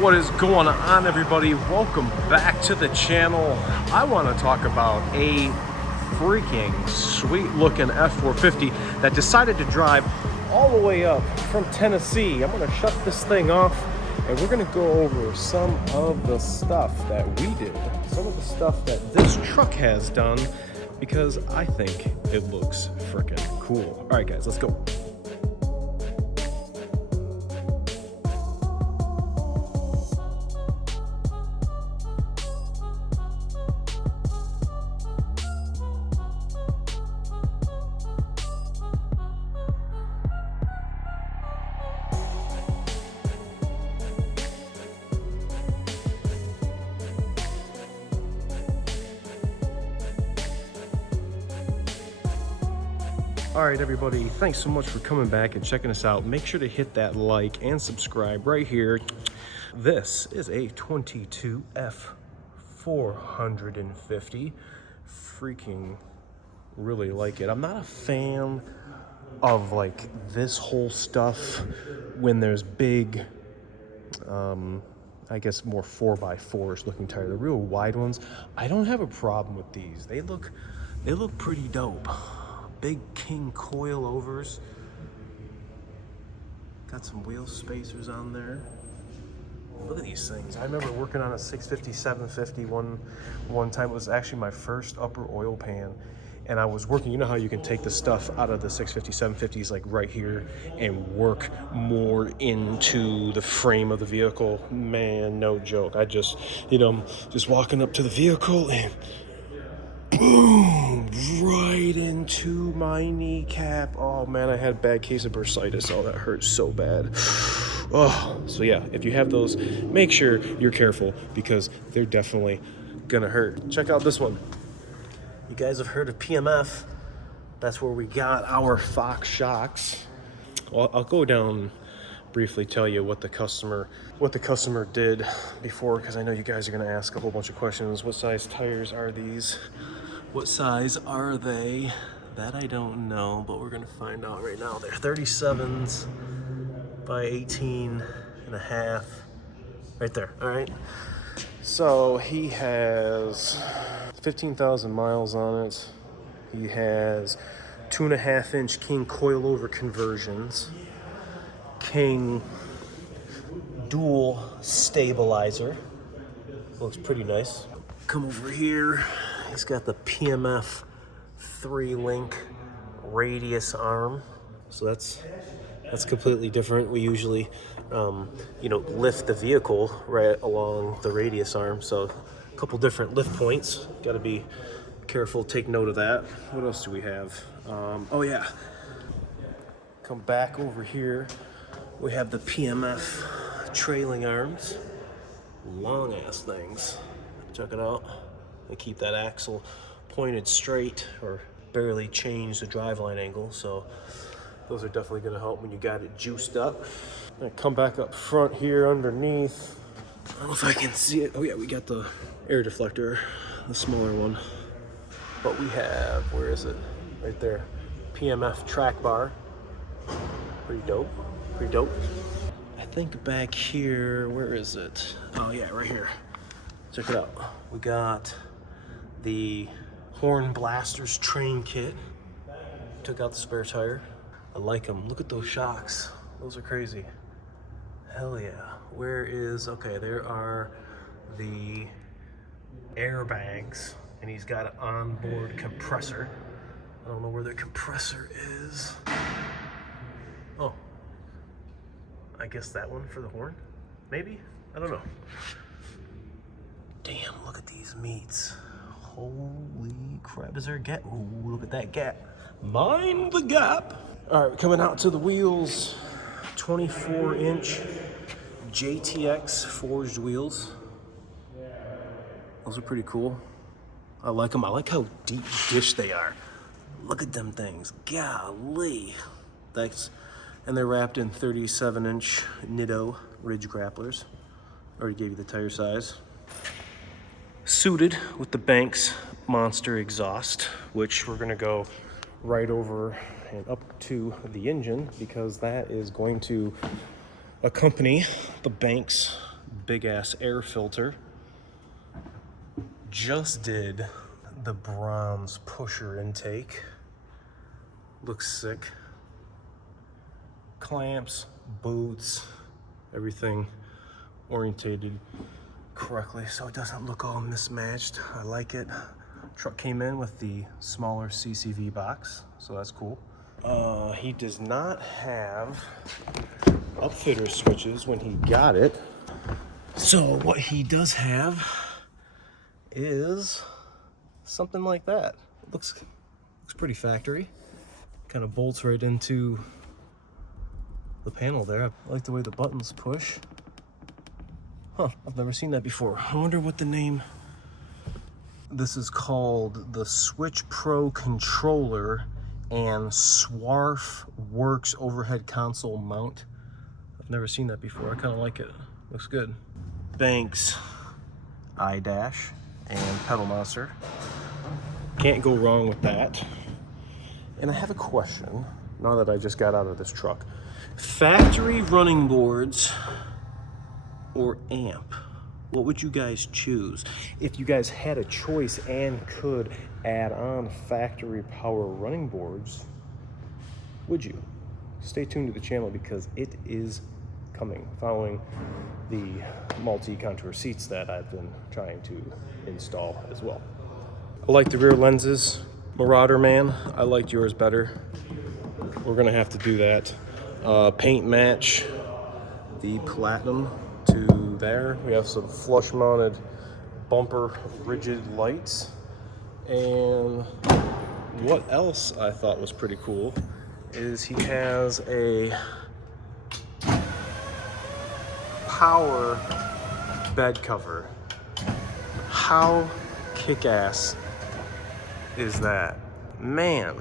What is going on, everybody? Welcome back to the channel. I want to talk about a freaking sweet looking F450 that decided to drive all the way up from Tennessee. I'm going to shut this thing off and we're going to go over some of the stuff that we did, some of the stuff that this truck has done, because I think it looks freaking cool. All right, guys, let's go. All right, everybody, thanks so much for coming back and checking us out. Make sure to hit that like and subscribe right here. This is a 22 F450. Freaking really like it. I'm not a fan of like this whole stuff when there's big, I guess more 4x4s looking tires, the real wide ones. I don't have a problem with these. They look pretty dope. Big king coilovers. Got some wheel spacers on there. Look at these things. I remember working on a 650, 750 one time. It was actually my first upper oil pan. And I was working, you know how you can take the stuff out of the 650, 750s like right here and work more into the frame of the vehicle. Man, no joke. I just, just walking up to the vehicle and boom, right into my kneecap. Oh man, I had a bad case of bursitis. Oh, that hurts so bad. Oh, so yeah, if you have those, make sure you're careful because they're definitely gonna hurt. Check out this one. You guys have heard of PMF. That's where we got our Fox shocks. Well, I'll go down briefly, tell you what the customer did before, because I know you guys are gonna ask a whole bunch of questions. What size tires are these? What size are they? That I don't know, but we're gonna find out right now. They're 37s by 18 and a half. Right there, all right? So he has 15,000 miles on it. He has 2.5-inch king coilover conversions. King dual stabilizer. Looks pretty nice. Come over here. He's got the PMF 3-link radius arm. So that's completely different. We usually, lift the vehicle right along the radius arm. So a couple different lift points. Got to be careful. Take note of that. What else do we have? Oh yeah. Come back over here. We have the PMF trailing arms. Long ass things. Check it out. They keep that axle pointed straight or barely change the driveline angle. So those are definitely going to help when you got it juiced up. I'm gonna come back up front here underneath. I don't know if I can see it. Oh yeah, we got the air deflector, the smaller one. But we have, where is it? Right there. PMF track bar. Pretty dope. Pretty dope. I think back here, where is it? Oh yeah, right here. Check it out. We got the Horn Blasters train kit. Took out the spare tire. I like them. Look at those shocks. Those are crazy. Hell yeah. Where is, okay, there are the airbags, and he's got an onboard compressor. I don't know where the compressor is. Oh, I guess that one for the horn, maybe? I don't know. Damn, look at these meats. Holy crap, is there a gap? Ooh, look at that gap. Mind the gap. All right, coming out to the wheels. 24-inch JTX forged wheels. Those are pretty cool. I like them. I like how deep dish they are. Look at them things. Golly. And they're wrapped in 37-inch Nitto ridge grapplers. Already gave you the tire size. Suited with the Banks Monster exhaust, which we're gonna go right over and up to the engine because that is going to accompany the Banks big ass air filter. Just did the bronze pusher intake. Looks sick. Clamps, boots, everything orientated correctly so it doesn't look all mismatched. I like it. Truck came in with the smaller CCV box, so that's cool. He does not have upfitter switches when he got it. So what he does have is something like that. It looks pretty factory. Kind of bolts right into the panel there. I like the way the buttons push. Huh, I've never seen that before. I wonder what the name... This is called the Switch Pro Controller and Swarf Works Overhead Console Mount. I've never seen that before. I kind of like it. Looks good. Banks, iDash, and pedal monster. Can't go wrong with that. And I have a question, now that I just got out of this truck. Factory running boards or amp? What would you guys choose? If you guys had a choice and could add on factory power running boards, would you? Stay tuned to the channel because it is coming, following the multi-contour seats that I've been trying to install as well. I like the rear lenses. Marauder man, I liked yours better. We're gonna have to do that. Paint match the platinum to there. We have some flush mounted bumper rigid lights. And what else I thought was pretty cool is he has a power bed cover. How kick-ass is that? Man,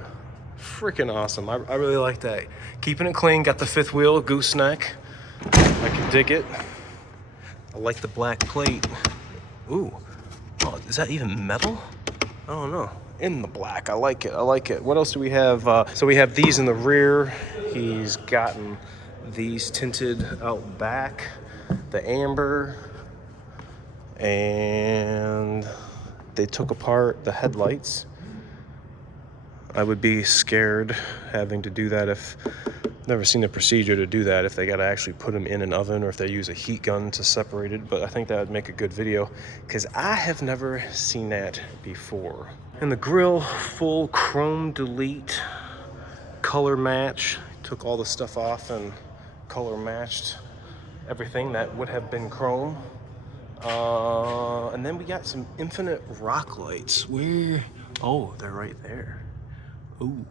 freaking awesome. I really like that. Keeping it clean, got the fifth wheel, gooseneck. I can dig it. I like the black plate. Ooh, oh, is that even metal? I don't know. In the black, I like it, I like it. What else do we have? So we have these in the rear. He's gotten these tinted out back. The amber. And they took apart the headlights. I would be scared having to do that if never seen a procedure to do that, if they got to actually put them in an oven or if they use a heat gun to separate it. But I think that would make a good video because I have never seen that before. And the grill, full chrome delete, color match. Took all the stuff off and color matched everything that would have been chrome. And then we got some infinite rock lights. Where? Oh, they're right there. Ooh.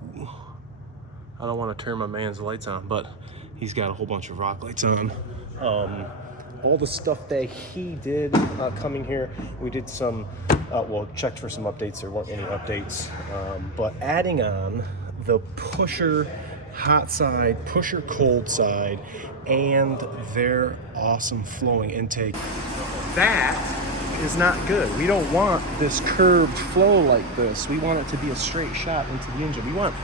I don't want to turn my man's lights on, but he's got a whole bunch of rock lights on. All the stuff that he did coming here, we did some, well, checked for some updates. There weren't any updates, but adding on the pusher hot side, pusher cold side, and their awesome flowing intake. That is not good. We don't want this curved flow like this. We want it to be a straight shot into the engine. We want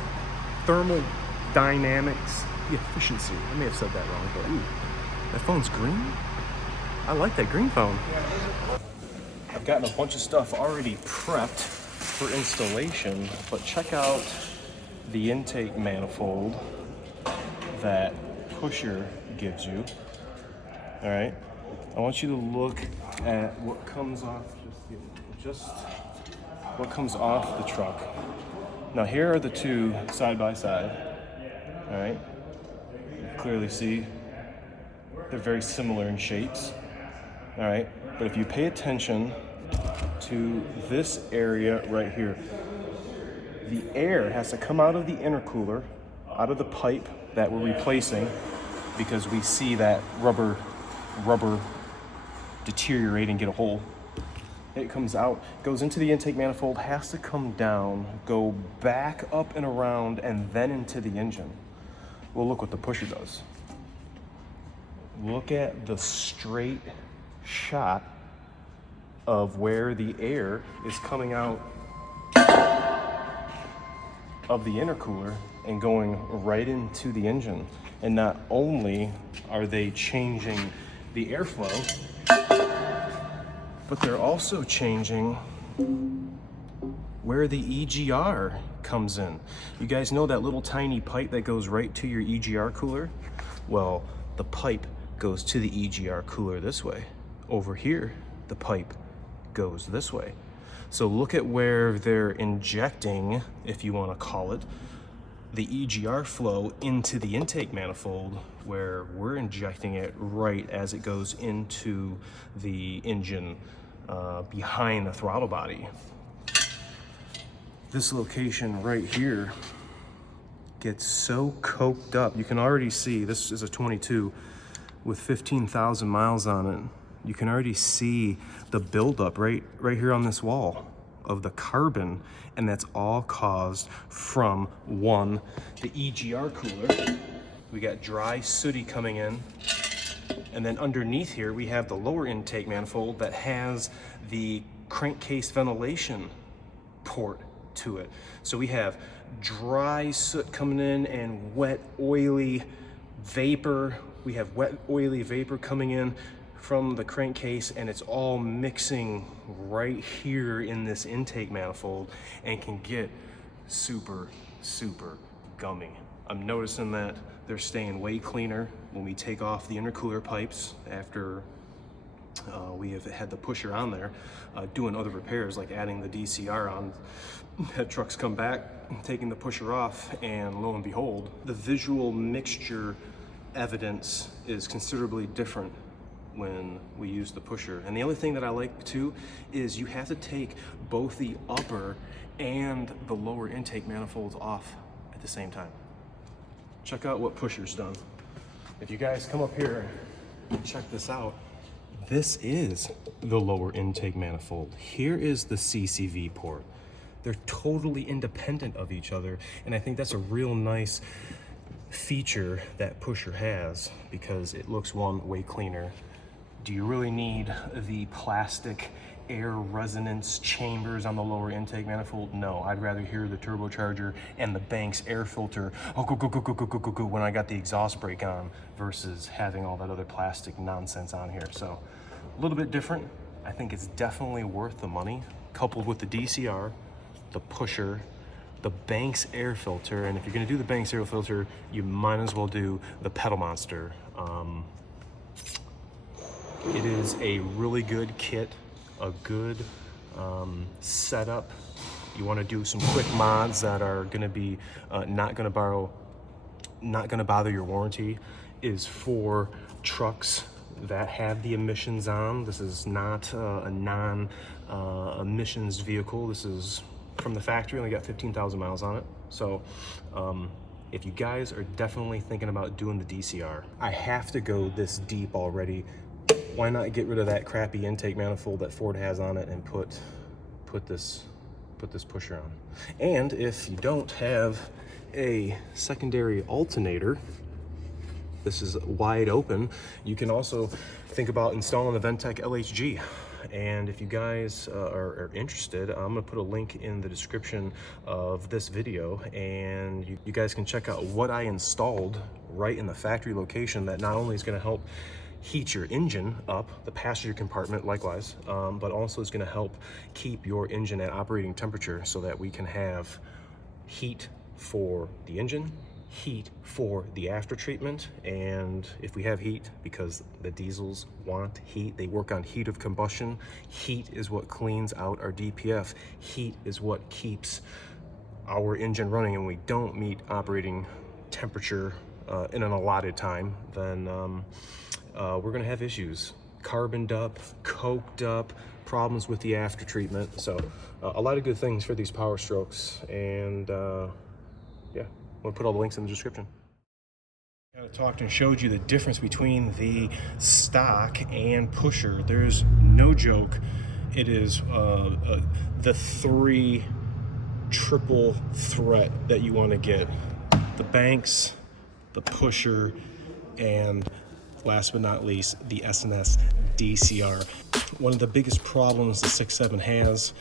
thermodynamics, the efficiency. I may have said that wrong, but ooh, that phone's green? I like that green phone. I've gotten a bunch of stuff already prepped for installation, but check out the intake manifold that pusher gives you. All right, I want you to look at what comes off, just what comes off the truck. Now here are the two side by side. All right, you can clearly see they're very similar in shapes. All right, but if you pay attention to this area right here, the air has to come out of the intercooler, out of the pipe that we're replacing, because we see that rubber deteriorate and get a hole. It comes out, goes into the intake manifold, has to come down, go back up and around, and then into the engine. Well, look what the pusher does. Look at the straight shot of where the air is coming out of the intercooler and going right into the engine. And not only are they changing the airflow, but they're also changing where the EGR comes in. You guys know that little tiny pipe that goes right to your EGR cooler? Well, the pipe goes to the EGR cooler this way. Over here, the pipe goes this way. So look at where they're injecting, if you want to call it, the EGR flow into the intake manifold, where we're injecting it right as it goes into the engine behind the throttle body. This location right here gets so coked up. You can already see, this is a 22 with 15,000 miles on it. You can already see the buildup right here on this wall of the carbon, and that's all caused from one, the EGR cooler. We got dry sooty coming in, and then underneath here we have the lower intake manifold that has the crankcase ventilation port to it. So we have dry soot coming in and wet oily vapor. We have wet oily vapor coming in from the crankcase, and it's all mixing right here in this intake manifold and can get super gummy. I'm noticing that they're staying way cleaner when we take off the intercooler pipes after we have had the pusher on there, doing other repairs like adding the DCR on. Had trucks come back, taking the pusher off, and lo and behold, the visual mixture evidence is considerably different when we use the pusher. And the other thing that I like too is you have to take both the upper and the lower intake manifolds off at the same time. Check out what pusher's done. If you guys come up here and check this out, this is the lower intake manifold. Here is the CCV port. They're totally independent of each other, and I think that's a real nice feature that pusher has, because it looks, one, way cleaner. Do you really need the plastic air resonance chambers on the lower intake manifold? No, I'd rather hear the turbocharger and the Banks air filter go when I got the exhaust brake on, versus having all that other plastic nonsense on here. So a little bit different. I think it's definitely worth the money, coupled with the DCR, the pusher, the Banks air filter. And if you're gonna do the Banks air filter, you might as well do the Pedal Monster. It is a really good kit, a good setup. You want to do some quick mods that are going to be not going to bother your warranty, is for trucks that have the emissions on. This is not a non-emissions vehicle. This is from the factory, only got 15,000 miles on it. So if you guys are definitely thinking about doing the DCR, I have to go this deep already. Why not get rid of that crappy intake manifold that Ford has on it and put this pusher on? And if you don't have a secondary alternator, this is wide open. You can also think about installing the Ventec LHG. And if you guys are interested, I'm gonna put a link in the description of this video, and you guys can check out what I installed right in the factory location that not only is gonna help heat your engine up, the passenger compartment likewise, but also is going to help keep your engine at operating temperature, so that we can have heat for the engine, heat for the after treatment. And if we have heat, because the diesels want heat, they work on heat of combustion. Heat is what cleans out our DPF. Heat is what keeps our engine running, and we don't meet operating temperature in an allotted time, then we're gonna have issues. Carboned up, coked up, problems with the after treatment. So a lot of good things for these Power Strokes. And yeah, we'll put all the links in the description. I talked and showed you the difference between the stock and pusher. There's no joke. It is the 3 triple threat that you want to get: the Banks, the pusher, and last but not least, the H&S DCR. One of the biggest problems the 6.7 has,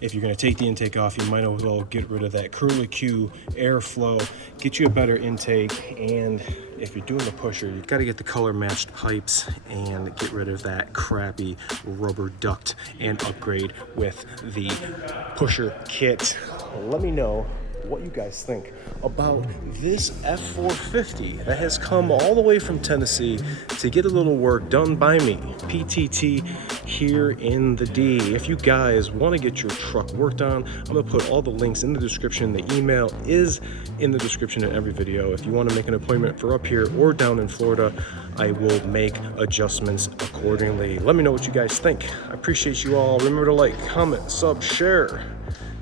if you're going to take the intake off, you might as well get rid of that curlicue airflow, get you a better intake, and if you're doing the pusher, you got to get the color matched pipes and get rid of that crappy rubber duct and upgrade with the pusher kit. Let me know what you guys think about this F450 that has come all the way from Tennessee to get a little work done by me, PTT, here in the D. If you guys want to get your truck worked on, I'm gonna put all the links in the description. The email is in the description of every video. If you want to make an appointment for up here or down in Florida, I will make adjustments accordingly. Let me know what you guys think. I appreciate you all. Remember to like, comment, sub, share.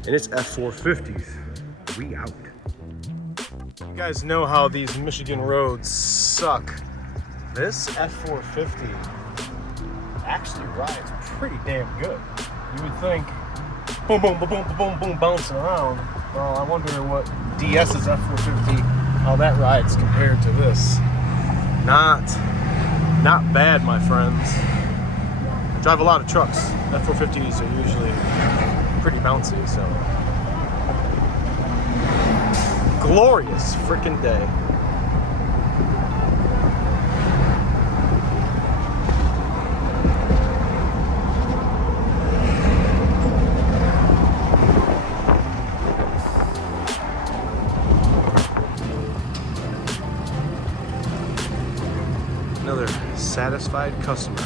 And it's F450s. We out. You guys know how these Michigan roads suck. This F450 actually rides pretty damn good. You would think boom, boom, boom, boom, boom, boom, bouncing around. Well, I wonder what DS's F450, how that rides compared to this. Not bad, my friends. I drive a lot of trucks. F450s are usually pretty bouncy, so. Glorious freaking day. Another satisfied customer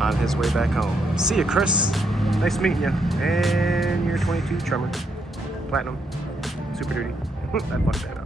on his way back home. See ya, Chris. Nice meeting you. And you're 22 Tremor. Platinum. Super Duty. I fucked that up.